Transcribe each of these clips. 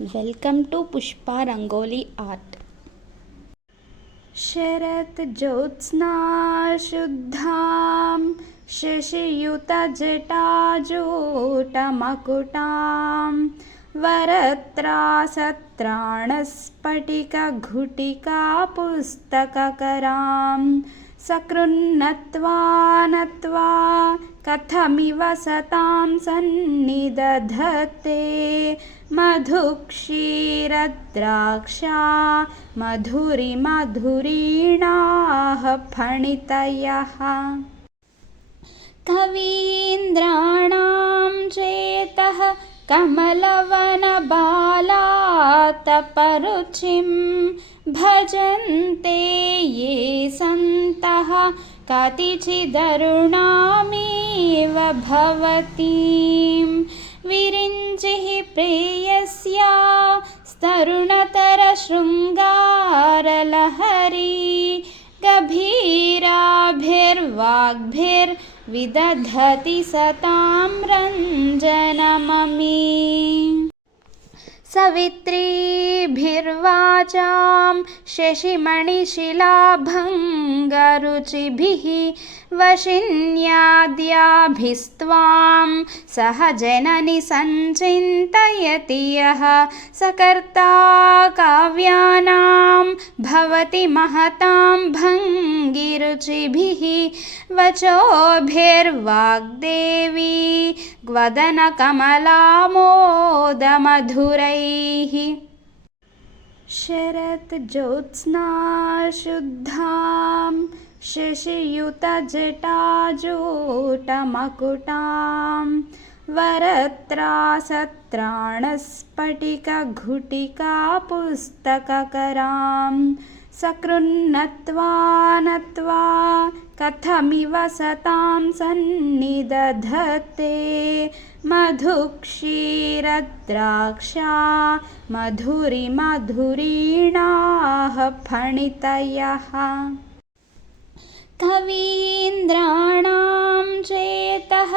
Welcome to Pushpa Rangoli Art. शरत् ज्योत्स्ना शुद्धां शशियुतजटाजूटमकुटां वरत्रासत्राणस्फटिकघुटिका पुस्तककरां सकृन्नत्वा नत्वा कथमिव सतां सन्निदधते मधुक्षीरद्राक्षा मधुरिमधुरीणाः फणितयः कवीन्द्राणां चेतः कमलवनबालातपरुचिं भजन्ते ये सन्तः कतिचिदरुणामेव भवतीं विरिञ्चिः प्रेयस्या स्तरुणतरशृङ्गारलहरी गभीराभिर्वाग्भिर्विदधति सतां रञ्जनममी सवित्रीभिर्वाचां शशिमणिशिलाभङ्गरुचिभिः वशिन्याद्याभिस्त्वां सह जननि सञ्चिन्तयति यः सकर्ता काव्यानां भवति महतां भङ्गिरुचिभिः वचोभिर्वाग्देवी वदनकमलामोदमधुरैः शरत् ज्योत्स्ना शुद्धां शशियुतजटाजूटमकुटां वरत्रासत्राणस्फटिकघुटिका पुस्तककरां सकृन्नत्वा नत्वा कथमिव सतां सन्निदधते मधुक्षीरद्राक्षा मधुरिमधुरीणाः फणितयः कवीन्द्राणां चेतः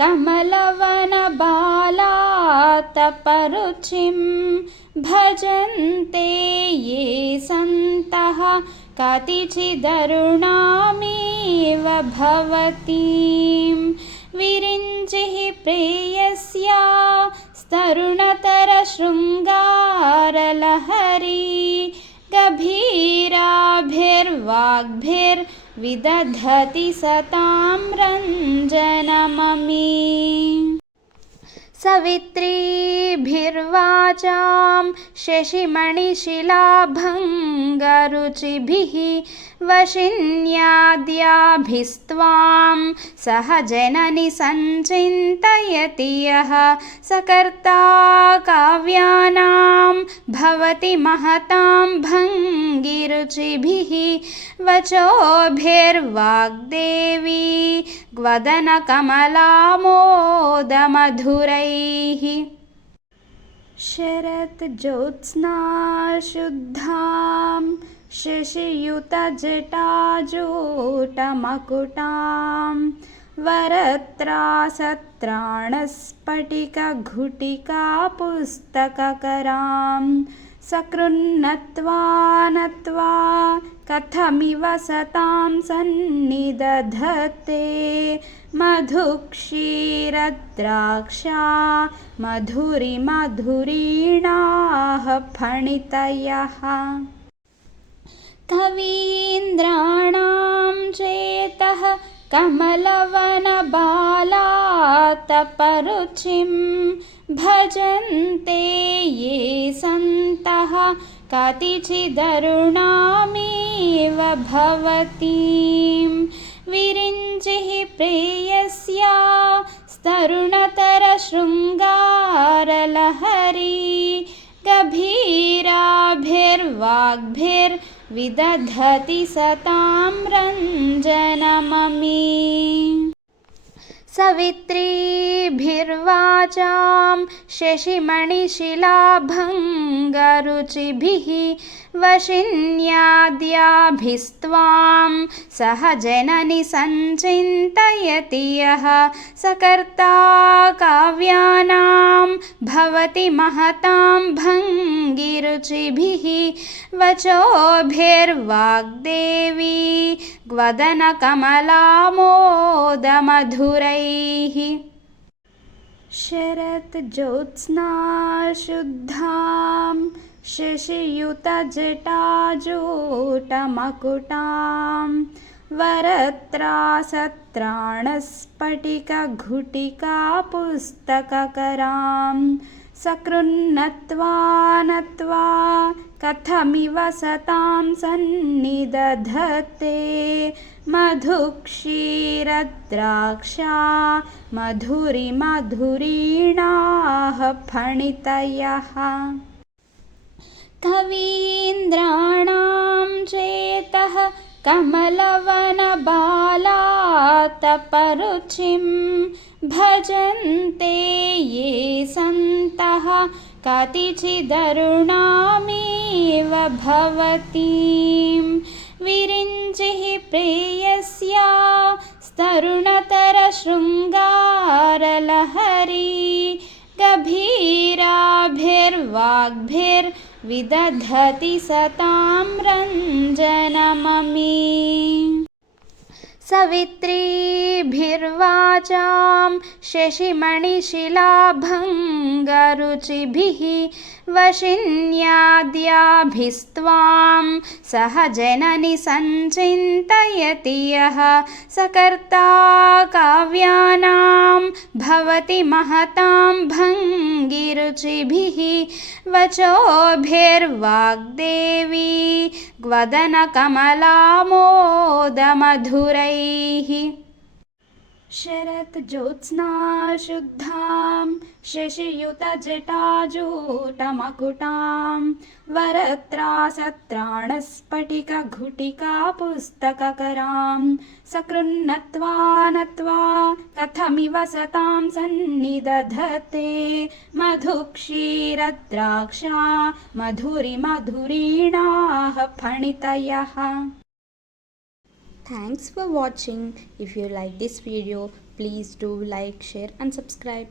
कमलवनबालातपरुचिं भजन्ते ये सन्तः कतिचिदरुणामेव भवतीं विरिञ्चिः प्रेयस्या स्तरुणतरशृङ्गारलहरी गभीराभिर्वाग्भिर्विदधति सतां रञ्जनममी सवित्रीभिर्वाचां शशिमणिशिलाभङ्गरुचिभिः वशिन्याद्याभिस्त्वां सह जननि सञ्चिन्तयति यः सकर्ता काव्यानां भवति महतां भङ्गिरुचिभिः वचोभिर्वाग्देवी वदनकमलामोदमधुरैः शरत् ज्योत्स्ना शुद्धां शशियुतजटाजूटमकुटां वरत्रासत्राणस्फटिकघुटिका पुस्तककरां सकृन्नत्वा नत्वा कथमिव सतां सन्निदधते मधुक्षीरद्राक्षा मधुरिमधुरीणाः फणितयः कवीन्द्राणां चेतः कमलवनबालातपरुचिं भजन्ते ये सन्तः कतिचिदरुणामेव भवतीं विरिञ्चिः प्रेयस्या स्तरुणतरशृङ्गारलहरी गभीराभिर्वाग्भिर्विदधति सतां रञ्जनममी सवित्रीभिर्वाचां शशिमणिशिलाभङ्गरुचिभिः वशिन्याद्याभिस्त्वां सह जननि सञ्चिन्तयति यः स कर्ता काव्यानां भवति महतां भङ्गिरुचिभिः वचोभिर्वाग्देवी वदनकमलामोदमधुरैः शरज्योत्स्नाशुद्धां शशियुतजटाजूटमकुटां वरत्रासत्राणस्फटिकघुटिकापुस्तककरां सकृन्नत्वा नत्वा कथमिव सतां सन्निदधते मधुक्षीरद्राक्षा मधुरिमधुरीणाः फणितयः कवीन्द्राणां चेतः कमलवनबालातपरुचिं भजन्ते ये सन्तः कतिचिदरुणामेव भवतीं विरिञ्चिः प्रेयस्या तरुणतरशृङ्गारलहरी गभीराभिर्वाग्भिर्विदधति सतां रञ्जनममी सवित्रीभिर्वाचां शशिमणिशिलाभङ्गरुचिभिः वशिन्याद्याभिस्त्वां सह जननि सञ्चिन्तयति यः स कर्ता काव्यानां भवति महतां भङ्गिरुचिभिः वचोभिर्वाग्देवी वदनकमलामोदमधुरैः शरज्योत्स्नाशुद्धां शशियुतजटाजूटमकुटां वरत्रासत्राणस्फटिकघुटिकापुस्तककरां सकृन्नत्वा नत्वा कथमिव सतां सन्निदधते मधुक्षीरद्राक्षा मधुरिमधुरीणाः फणितयः. Thanks for watching. If you like this video, please do like, share and subscribe.